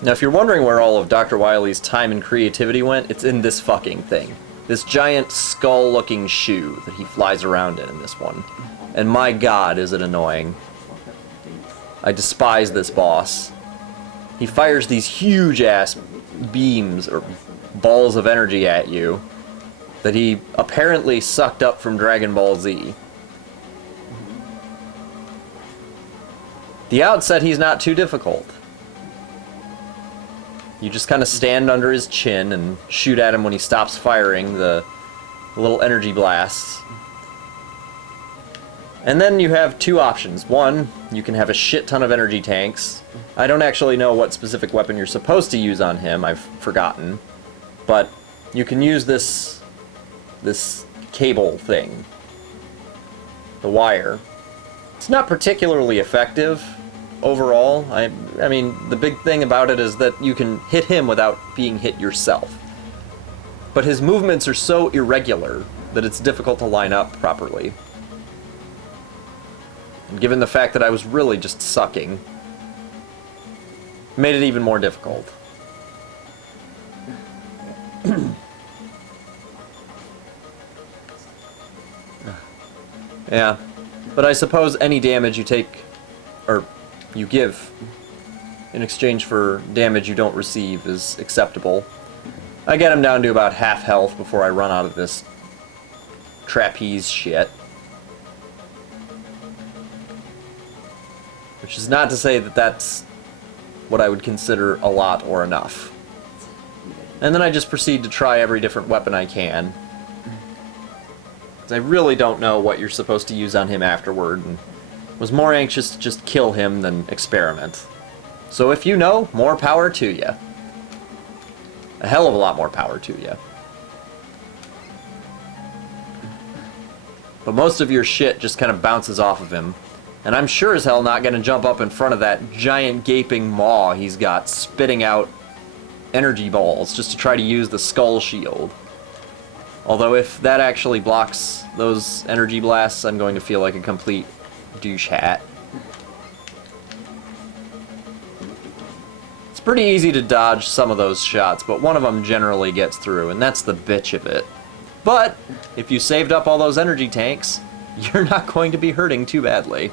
Now, if you're wondering where all of Dr. Wily's time and creativity went, it's in this fucking thing. This giant skull-looking shoe that he flies around in this one. And my god, is it annoying. I despise this boss. He fires these huge-ass beams, or balls of energy at you, that he apparently sucked up from Dragon Ball Z. The outset, he's not too difficult. You just kind of stand under his chin and shoot at him when he stops firing the little energy blasts. And then you have two options. One, you can have a shit ton of energy tanks. I don't actually know what specific weapon you're supposed to use on him, I've forgotten. But you can use this cable thing. The wire. It's not particularly effective overall. I mean, the big thing about it is that you can hit him without being hit yourself. But his movements are so irregular that it's difficult to line up properly. And given the fact that I was really just sucking, made it even more difficult. Yeah, but I suppose any damage you take, or you give, in exchange for damage you don't receive is acceptable. I get him down to about half health before I run out of this trapeze shit. Which is not to say that that's what I would consider a lot or enough. And then I just proceed to try every different weapon I can. I really don't know what you're supposed to use on him afterward, and was more anxious to just kill him than experiment. So if you know, more power to you. A hell of a lot more power to you. But most of your shit just kind of bounces off of him, and I'm sure as hell not gonna jump up in front of that giant gaping maw he's got spitting out energy balls just to try to use the skull shield. Although if that actually blocks those energy blasts, I'm going to feel like a complete douche hat. It's pretty easy to dodge some of those shots, but one of them generally gets through, and that's the bitch of it. But if you saved up all those energy tanks, you're not going to be hurting too badly.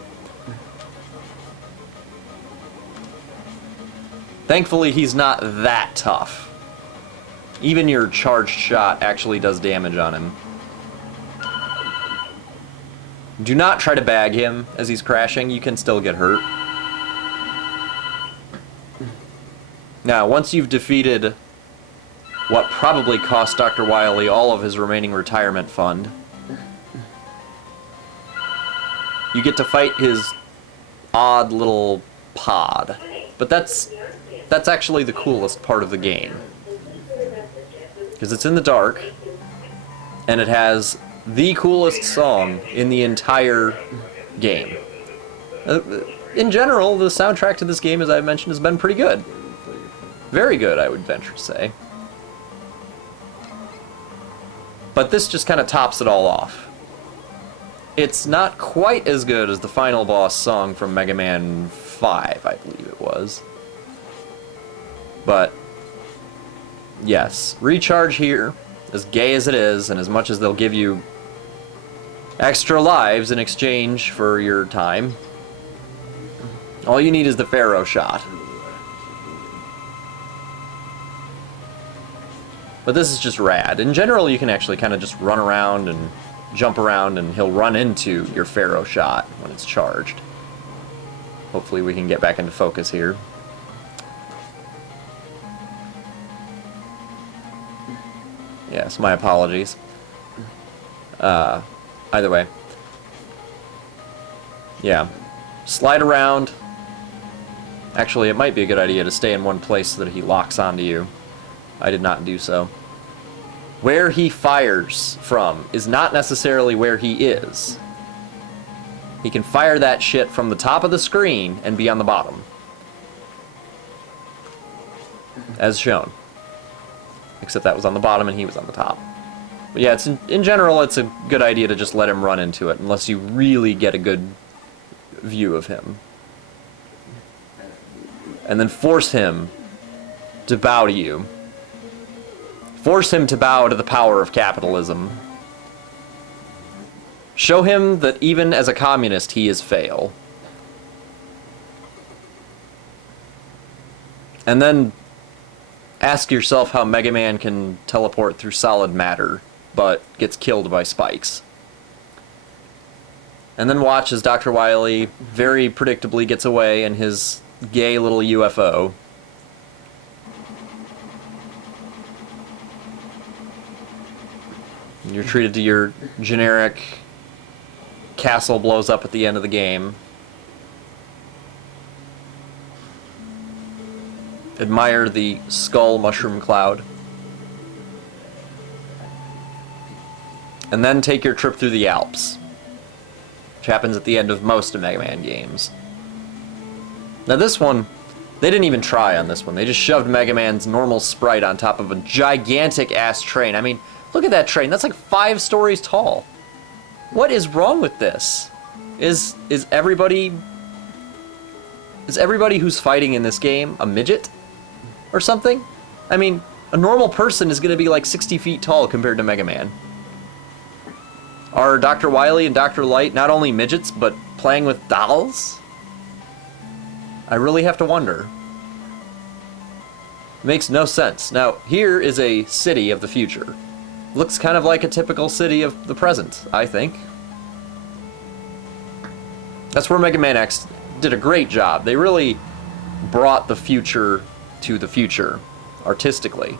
Thankfully, he's not that tough. Even your charged shot actually does damage on him. Do not try to bag him as he's crashing. You can still get hurt. Now, once you've defeated what probably cost Dr. Wily all of his remaining retirement fund, you get to fight his odd little pod. But that's actually the coolest part of the game. Because it's in the dark, and it has the coolest song in the entire game. In general, the soundtrack to this game, as I've mentioned, has been pretty good. Very good, I would venture to say. But this just kind of tops it all off. It's not quite as good as the final boss song from Mega Man 5, I believe it was. But yes, recharge here, as gay as it is, and as much as they'll give you extra lives in exchange for your time, all you need is the Pharaoh shot. But this is just rad. In general, you can actually kind of just run around and jump around, and he'll run into your Pharaoh shot when it's charged. Hopefully we can get back into focus here. Yes, my apologies. Either way. Yeah. Slide around. Actually, it might be a good idea to stay in one place so that he locks onto you. I did not do so. Where he fires from is not necessarily where he is. He can fire that shit from the top of the screen and be on the bottom. As shown. Except that was on the bottom and he was on the top. But yeah, it's in general, it's a good idea to just let him run into it, unless you really get a good view of him. And then force him to bow to you. Force him to bow to the power of capitalism. Show him that even as a communist, he is fail. And then ask yourself how Mega Man can teleport through solid matter, but gets killed by spikes. And then watch as Dr. Wily very predictably gets away in his gay little UFO. You're treated to your generic castle blows up at the end of the game. Admire the skull mushroom cloud. And then take your trip through the Alps, which happens at the end of most of Mega Man games. Now this one, they didn't even try on this one. They just shoved Mega Man's normal sprite on top of a gigantic-ass train. I mean, look at that train. That's like 5 stories tall. What is wrong with this? Is everybody who's fighting in this game a midget or something? I mean, a normal person is going to be like 60 feet tall compared to Mega Man. Are Dr. Wily and Dr. Light not only midgets, but playing with dolls? I really have to wonder. Makes no sense. Now, here is a city of the future. Looks kind of like a typical city of the present, I think. That's where Mega Man X did a great job. They really brought the future to the future, artistically.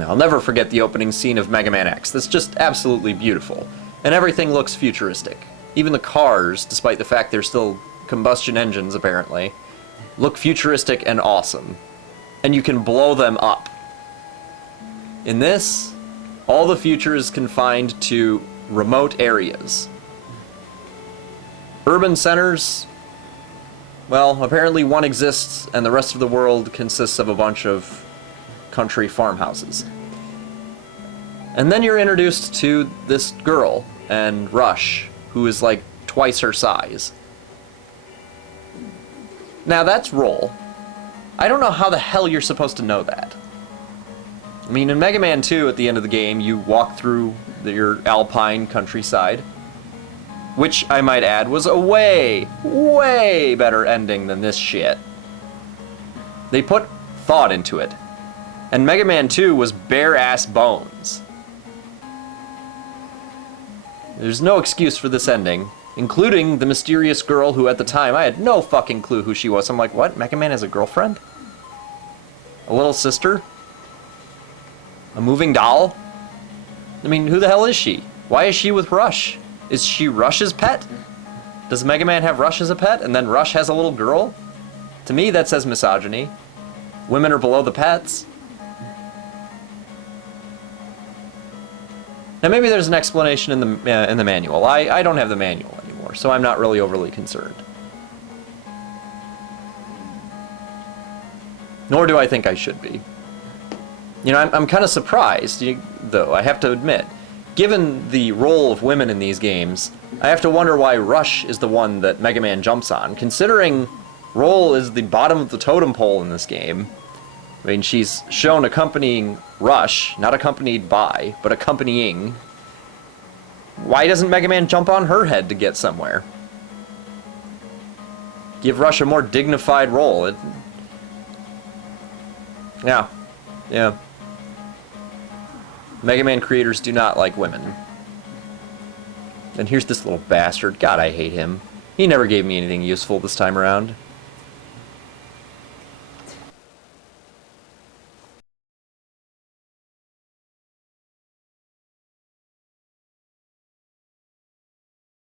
I'll never forget the opening scene of Mega Man X. That's just absolutely beautiful. And everything looks futuristic. Even the cars, despite the fact they're still combustion engines, apparently, look futuristic and awesome. And you can blow them up. In this, all the future is confined to remote areas. Urban centers, well, apparently one exists, and the rest of the world consists of a bunch of country farmhouses. And then you're introduced to this girl, and Rush, who is like twice her size. Now that's roll. I don't know how the hell you're supposed to know that. I mean, in Mega Man 2, at the end of the game, you walk through your alpine countryside, which, I might add, was a way, way better ending than this shit. They put thought into it. And Mega Man 2 was bare-ass bones. There's no excuse for this ending, including the mysterious girl who, at the time, I had no fucking clue who she was. I'm like, what? Mega Man has a girlfriend? A little sister? A moving doll? I mean, who the hell is she? Why is she with Rush? Is she Rush's pet? Does Mega Man have Rush as a pet, and then Rush has a little girl? To me, that says misogyny. Women are below the pets. Now maybe there's an explanation in the manual. I don't have the manual anymore, so I'm not really overly concerned. Nor do I think I should be. You know, I'm kind of surprised, though, I have to admit. Given the role of women in these games, I have to wonder why Rush is the one that Mega Man jumps on. Considering Roll is the bottom of the totem pole in this game, I mean, she's shown accompanying Rush, not accompanied by, but accompanying. Why doesn't Mega Man jump on her head to get somewhere? Give Rush a more dignified role. Yeah. Mega Man creators do not like women. And here's this little bastard. God, I hate him. He never gave me anything useful this time around.